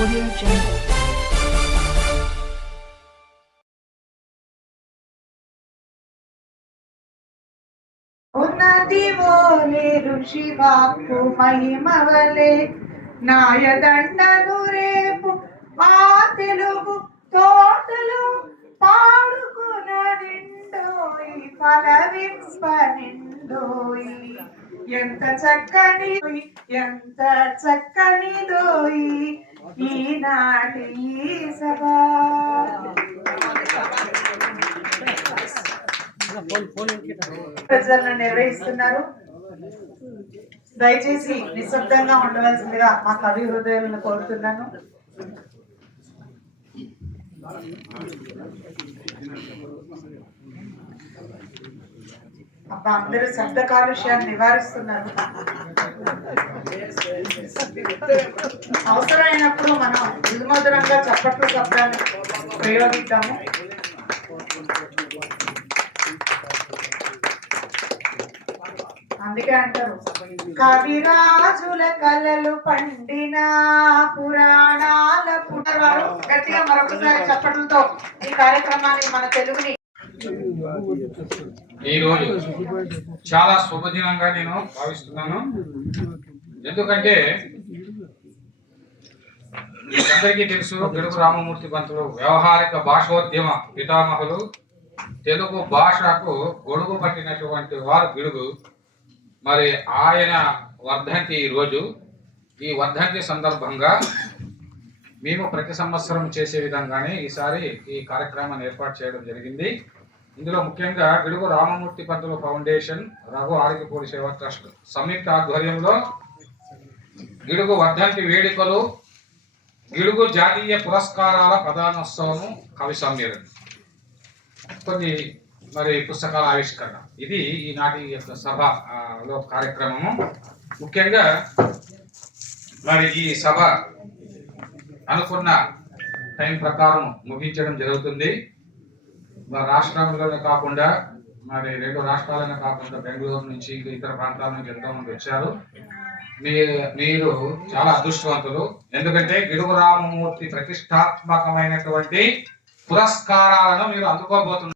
Audio Jungle. ఉన్నదివోలే ఋషి వాక్కు మహిమవలే నాయదండను రేపు ఆ తెలుగు తోటలు పాడుకున నిండోయి ఫలవింప నిండోయి ఎంత చక్కనిదోయి ఈనాటి ఈ సభ. ప్రజలను నిర్వహిస్తున్నారు. దయచేసి నిశ్శబ్దంగా ఉండవలసిందిగా మా కవి హృదయాలను కోరుతున్నాను. అబ్బా, అందరూ శబ్ద కాలుష్యాన్ని నివారిస్తున్నారు. అవసరమైనప్పుడు మనం మృదుమధురంగా చప్పట్లు శబ్దాన్ని ప్రయోగిద్దాము. అందుకే అంటారు, కవిరాజుల కలలు పండిన పురాణాల పునర్వారు. గట్టిగా మరొకసారి చప్పట్లతో ఈ కార్యక్రమాన్ని మన తెలుగుని. ఈ రోజు చాలా శుభదినంగా నేను భావిస్తున్నాను. ఎందుకంటే అందరికీ తెలుసు, గిడుగు రామమూర్తి పంతులు వ్యవహారిక భాషోద్యమ పితామహులు. తెలుగు భాషకు గొడుగు పట్టినటువంటి వారు గిడుగు. మరి ఆయన వర్ధంతి ఈరోజు. ఈ వర్ధంతి సందర్భంగా మేము ప్రతి సంవత్సరం చేసే విధంగానే ఈసారి ఈ కార్యక్రమాన్ని ఏర్పాటు చేయడం జరిగింది. ఇందులో ముఖ్యంగా గిడుగు రామమూర్తి పంతులు ఫౌండేషన్, రఘు ఆరోగ్యపూడి సేవా ట్రస్ట్ సంయుక్త ఆధ్వర్యంలో గిడుగు వర్ధంతి వేడుకలు, గిడుగు జాతీయ పురస్కారాల ప్రధానోత్సవం, కవి సమ్మేళనం, కొన్ని మరి పుస్తకాల ఆవిష్కరణ, ఇది ఈనాటి యొక్క సభలో కార్యక్రమము. ముఖ్యంగా మరి ఈ సభ అనుకున్న టైం ప్రకారం ముగించడం జరుగుతుంది. మరి రాష్ట్రంలోనే కాకుండా మరి 2 రాష్ట్రాలనే కాకుండా బెంగళూరు నుంచి ఇతర ప్రాంతాల నుంచి ఎంతోమంది వచ్చారు. మీరు చాలా అదృష్టవంతులు. ఎందుకంటే గిడుగు రామమూర్తి ప్రతిష్టాత్మకమైనటువంటి పురస్కారాలను మీరు అందుకోబోతున్నారు.